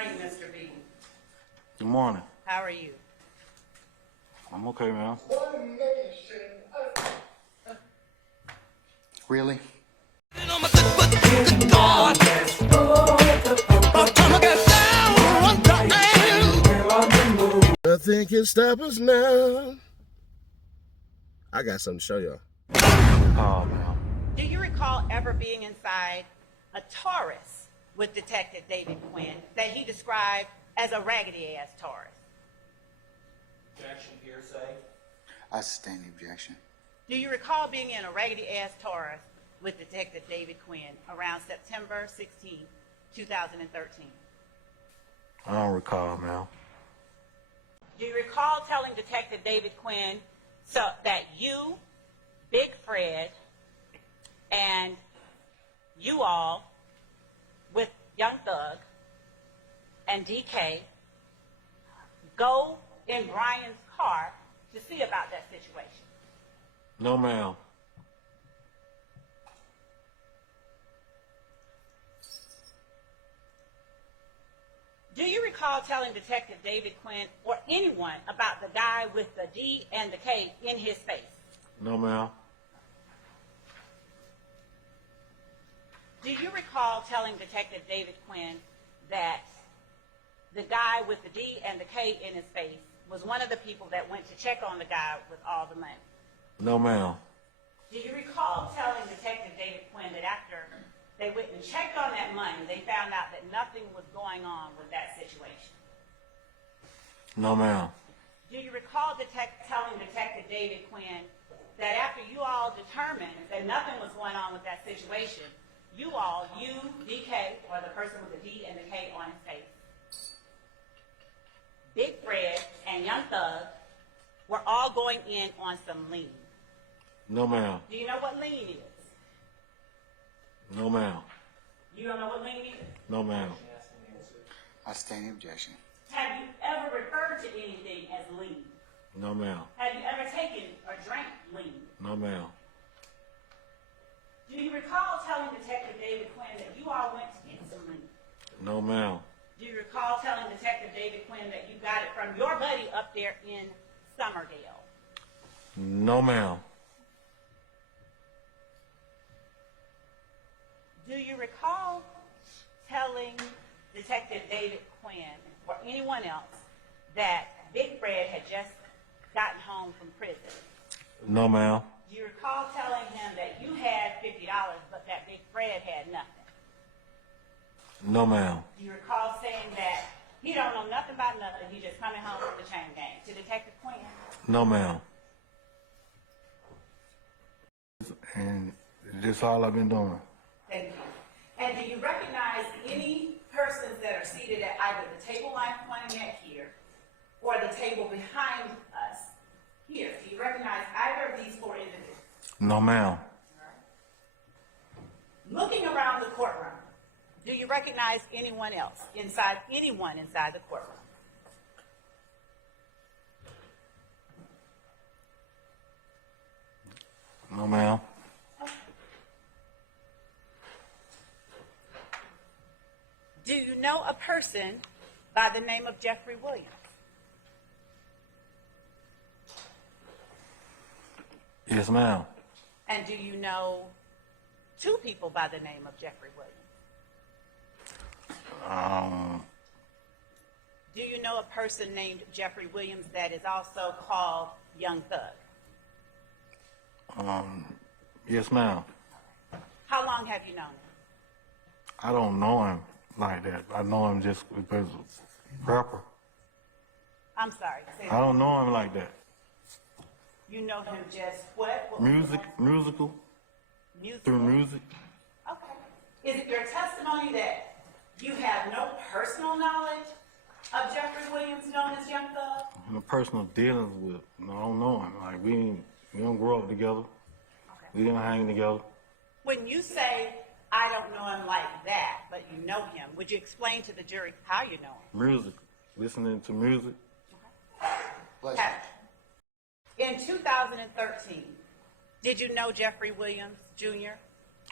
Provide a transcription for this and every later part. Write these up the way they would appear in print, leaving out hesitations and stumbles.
morning, Mr. B. Good morning. How are you? I'm okay, man. Really? Nothing can stop us now. I got something to show y'all. Oh, man. Do you recall ever being inside a Taurus with Detective David Quinn that he described as a raggedy-ass Taurus? Objection, hearsay. I sustain the objection. Do you recall being in a raggedy-ass Taurus with Detective David Quinn around September 16, 2013? I don't recall, man. Do you recall telling Detective David Quinn that you, Big Fred, and you all, with Young Thug and DK, go in Brian's car to see about that situation? No, ma'am. Do you recall telling Detective David Quinn or anyone about the guy with the D and the K in his face? No, ma'am. Do you recall telling Detective David Quinn that the guy with the D and the K in his face was one of the people that went to check on the guy with all the money? No, ma'am. Do you recall telling Detective David Quinn that after they went and checked on that money, they found out that nothing was going on with that situation? No, ma'am. Do you recall telling Detective David Quinn that after you all determined that nothing was going on with that situation, you, DK, or the person with the D and the K on his face, Big Fred and Young Thug, were all going in on some lean? No, ma'am. Do you know what lean is? No, ma'am. You don't know what lean is? No, ma'am. I sustain the objection. Have you ever referred to anything as lean? No, ma'am. Have you ever taken or drank lean? No, ma'am. Do you recall telling Detective David Quinn that you all went to get some lean? No, ma'am. Do you recall telling Detective David Quinn that you got it from your buddy up there in Summerdale? No, ma'am. Do you recall telling Detective David Quinn or anyone else that Big Fred had just gotten home from prison? No, ma'am. Do you recall telling him that you had $50 but that Big Fred had nothing? No, ma'am. Do you recall saying that he don't know nothing about nothing, he just coming home from the chain gang to Detective Quinn? No, ma'am. And that's all I've been doing. Thank you. And do you recognize any persons that are seated at either the table I'm pointing at here or the table behind us here? Do you recognize either of these four individuals? No, ma'am. Looking around the courtroom, do you recognize anyone else inside the courtroom? No, ma'am. Do you know a person by the name of Jeffrey Williams? Yes, ma'am. And do you know two people by the name of Jeffrey Williams? Do you know a person named Jeffrey Williams that is also called Young Thug? Yes, ma'am. How long have you known him? I don't know him like that. I know him just because of rapper. I'm sorry. I don't know him like that. You know him just what? Musical. Music. Through music. Okay. Is it your testimony that you have no personal knowledge of Jeffrey Williams, known as Young Thug? No personal dealings with. No, I don't know him. Like we don't grow up together. Okay. We didn't hang together. When you say I don't know him like that, but you know him, would you explain to the jury how you know him? Music. Listening to music. Pleasure. In 2013, did you know Jeffrey Williams Jr.?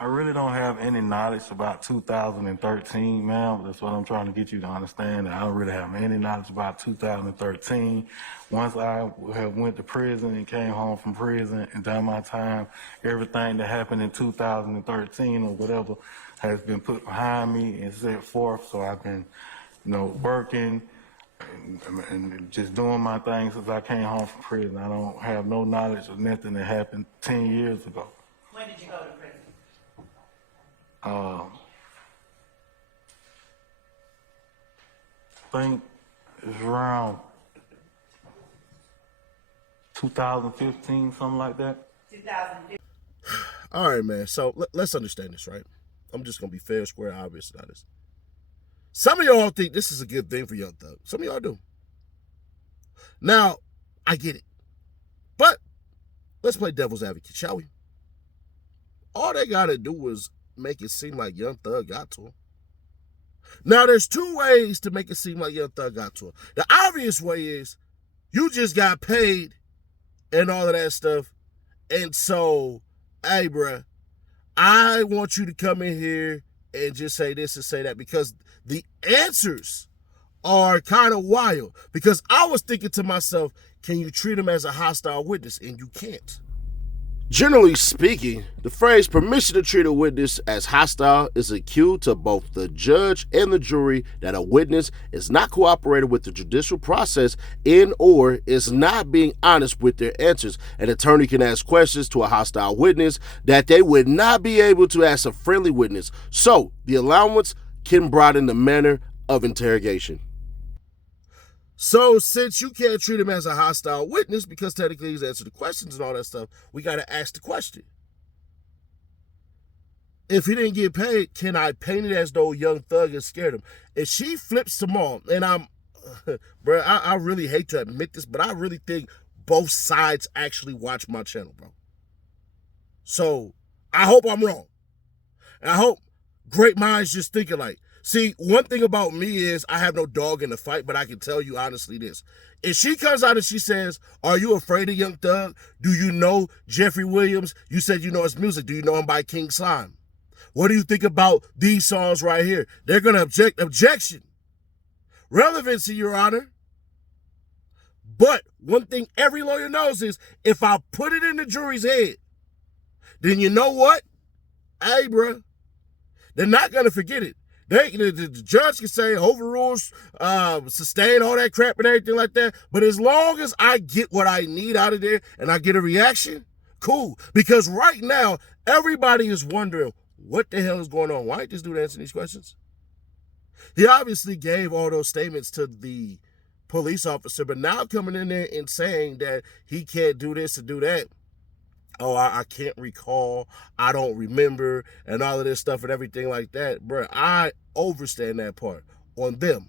I really don't have any knowledge about 2013, ma'am. That's what I'm trying to get you to understand. That I don't really have any knowledge about 2013. Once I have went to prison and came home from prison and done my time, everything that happened in 2013 or whatever has been put behind me and set forth. So I've been, working and just doing my thing since I came home from prison. I don't have no knowledge of nothing that happened 10 years ago. When did you go to prison? I think it's around 2015, something like that. 2015. All right, man. So let's understand this, right? I'm just gonna be fair, square, obvious about this. Some of y'all think this is a good thing for Young Thug. Some of y'all do. Now, I get it. But let's play devil's advocate, shall we? All they gotta do is make it seem like Young Thug got to him. Now, there's two ways to make it seem like Young Thug got to him. The obvious way is you just got paid and all of that stuff. And so, hey, bruh, I want you to come in here and just say this and say that, because the answers are kind of wild. Because I was thinking to myself, can you treat him as a hostile witness? And you can't. Generally speaking, the phrase permission to treat a witness as hostile is a cue to both the judge and the jury that a witness is not cooperating with the judicial process and or is not being honest with their answers. An attorney can ask questions to a hostile witness that they would not be able to ask a friendly witness. So the allowance can broaden the manner of interrogation. So since you can't treat him as a hostile witness, because technically he's answered the questions and all that stuff, we got to ask the question. If he didn't get paid, can I paint it as though Young Thug has scared him? If she flips them all, and bro, I really hate to admit this, but I really think both sides actually watch my channel, bro. So I hope I'm wrong. And I hope great minds just think alike. See, one thing about me is I have no dog in the fight, but I can tell you honestly this. If she comes out and she says, are you afraid of Young Thug? Do you know Jeffrey Williams? You said you know his music. Do you know him by King Slime? What do you think about these songs right here? They're going to object. Objection. Relevancy, Your Honor. But one thing every lawyer knows is if I put it in the jury's head, then you know what? Hey, bro, they're not going to forget it. The judge can say overrules, sustain, all that crap and everything like that. But as long as I get what I need out of there and I get a reaction, cool. Because right now, everybody is wondering what the hell is going on. Why ain't this dude answering these questions? He obviously gave all those statements to the police officer, but now coming in there and saying that he can't do this or do that. Oh, I can't recall, I don't remember, and all of this stuff and everything like that. Bro, I overstand that part on them.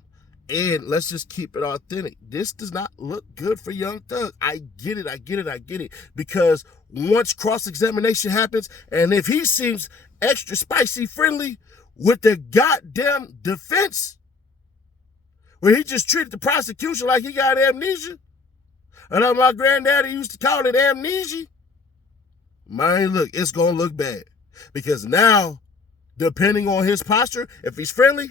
And let's just keep it authentic. This does not look good for Young Thug. I get it. Because once cross-examination happens, and if he seems extra spicy friendly with the goddamn defense, where he just treated the prosecution like he got amnesia, and my granddaddy used to call it amnesia, man, look, it's going to look bad. Because now, depending on his posture, if he's friendly,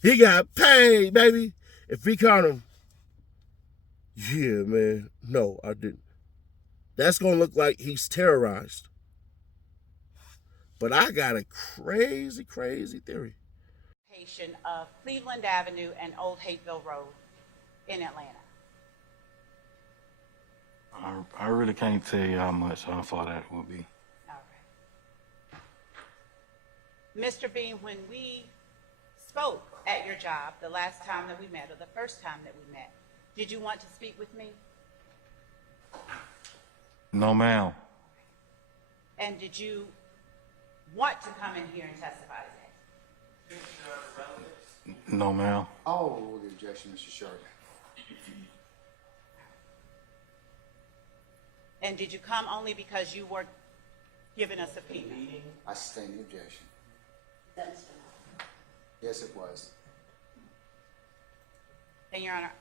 he got paid, baby. If he caught him, yeah, man, no, I didn't. That's going to look like he's terrorized. But I got a crazy theory. Of Cleveland Avenue and Old Hateville Road in Atlanta. I really can't tell you how much I thought that would be. All right. Mr. Bean, when we spoke at your job the last time that we met, or the first time that we met, did you want to speak with me? No, ma'am. And did you want to come in here and testify today? No, ma'am. Oh, the objection, Mr. Sheridan. And did you come only because you were given a subpoena? I sustain the objection. Yes, it was. And Your Honor,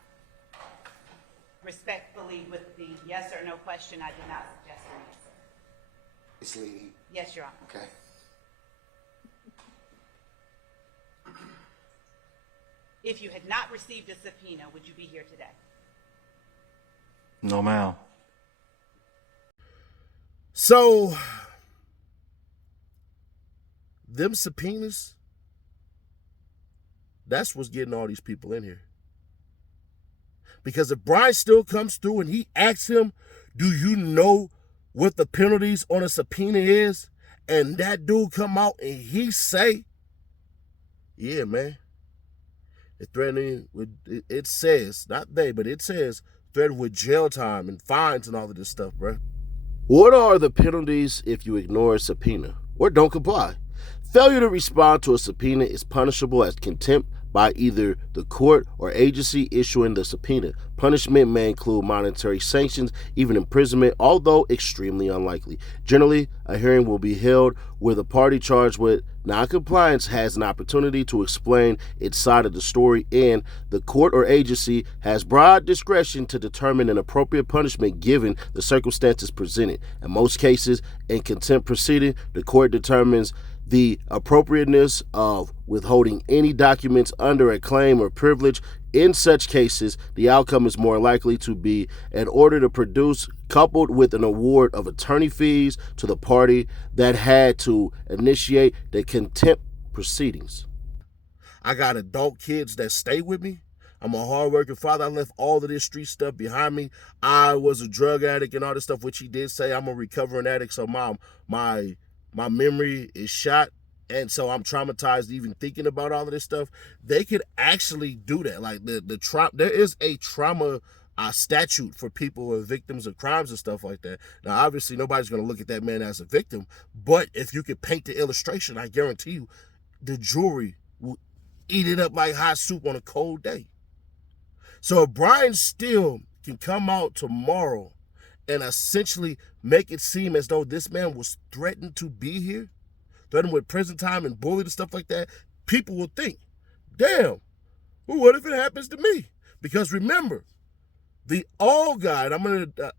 respectfully, with the yes or no question, I did not suggest an answer. It's leading. Yes, Your Honor. Okay. If you had not received a subpoena, would you be here today? No, ma'am. So, them subpoenas, that's what's getting all these people in here. Because if Brian still comes through and he asks him, do you know what the penalties on a subpoena is? And that dude come out and he say, yeah, man. It's threatening with, it says, not they, but it says threatened with jail time and fines and all of this stuff, bro. What are the penalties if you ignore a subpoena or don't comply? Failure to respond to a subpoena is punishable as contempt by either the court or agency issuing the subpoena. Punishment may include monetary sanctions, even imprisonment, although extremely unlikely. Generally, a hearing will be held where the party charged with noncompliance has an opportunity to explain its side of the story, and the court or agency has broad discretion to determine an appropriate punishment given the circumstances presented. In most cases, in contempt proceeding, the court determines the appropriateness of withholding any documents under a claim or privilege. In such cases, the outcome is more likely to be an order to produce, coupled with an award of attorney fees to the party that had to initiate the contempt proceedings. I got adult kids that stay with me. I'm a hardworking father. I left all of this street stuff behind me. I was a drug addict and all this stuff, which he did say. I'm a recovering addict, so my memory is shot, and so I'm traumatized even thinking about all of this stuff. They could actually do that. Like there is a trauma statute for people who are victims of crimes and stuff like that. Now, obviously, nobody's going to look at that man as a victim, but if you could paint the illustration, I guarantee you, the jury will eat it up like hot soup on a cold day. So if Brian Steele can come out tomorrow and essentially make it seem as though this man was threatened to be here, threatened with prison time and bullied and stuff like that, people will think, damn, well, what if it happens to me? Because remember, the all guy, and I'm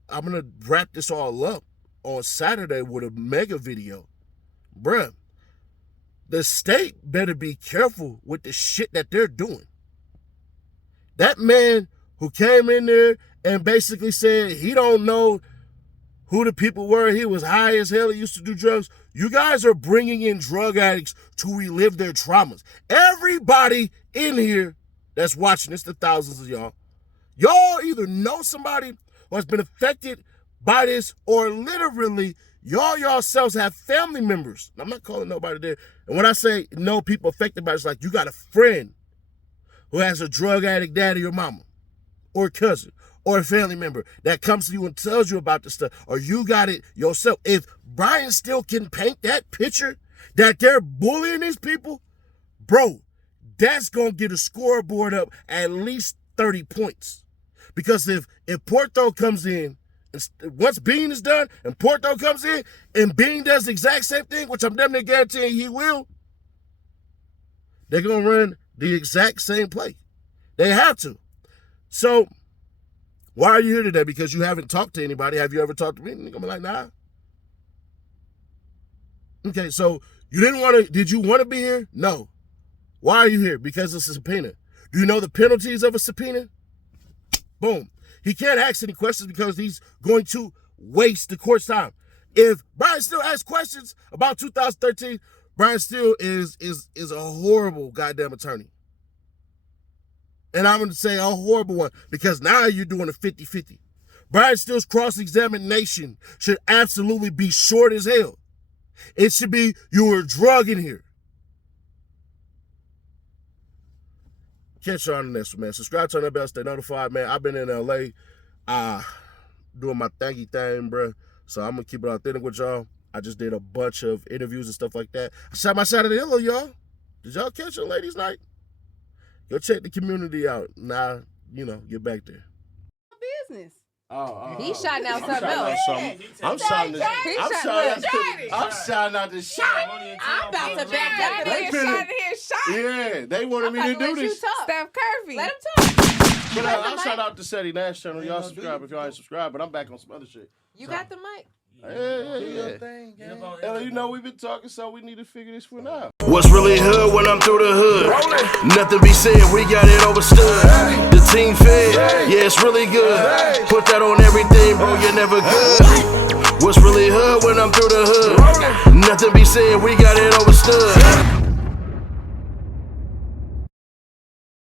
gonna wrap this all up on Saturday with a mega video. Bruh, the state better be careful with the shit that they're doing. That man who came in there and basically said he don't know who the people were, he was high as hell, he used to do drugs. You guys are bringing in drug addicts to relive their traumas. Everybody in here that's watching this, the thousands of y'all either know somebody who has been affected by this, or literally y'all yourselves have family members. I'm not calling nobody there. And when I say know people affected by it, it's like you got a friend who has a drug addict daddy or mama or cousin or a family member that comes to you and tells you about this stuff, or you got it yourself. If Brian still can paint that picture that they're bullying these people, bro, that's going to get a scoreboard up at least 30 points. Because if Porto comes in, once Bean is done, and Porto comes in, and Bean does the exact same thing, which I'm definitely guaranteeing he will, they're going to run the exact same play. They have to. So, why are you here today? Because you haven't talked to anybody. Have you ever talked to me? And I'm like, nah. Okay, so did you want to be here? No. Why are you here? Because it's a subpoena. Do you know the penalties of a subpoena? Boom. He can't ask any questions because he's going to waste the court's time. If Brian Steele asks questions about 2013, Brian Steele is a horrible goddamn attorney. And I'm going to say a horrible one, because now you're doing a 50-50. Brian Steele's cross-examination should absolutely be short as hell. It should be, you were drugging here. Catch you on the next one, man. Subscribe, turn that bell, stay notified, man. I've been in LA doing my thangy thing, bro. So I'm going to keep it authentic with y'all. I just did a bunch of interviews and stuff like that. I shot my shot at the Illo, y'all. Did y'all catch it ladies' night? Go check the community out. Now, get back there. Business. He's shouting out something else. I'm shouting out the shot. I'm about to back down. They shot here, shot. Yeah, they wanted me to do this. Steph Curry. Let him talk. But I'll shout out to Seti Nash channel. Y'all subscribe if y'all ain't subscribed. But I'm back on some other shit. You got the mic? Yeah. Ella, you know we've been talking, so we need to figure this one out. What's really hood when I'm through the hood? Nothing be said, we got it overstood. The team fed, yeah, it's really good. Put that on everything, bro, you're never good. What's really hood when I'm through the hood? Nothing be said, we got it overstood.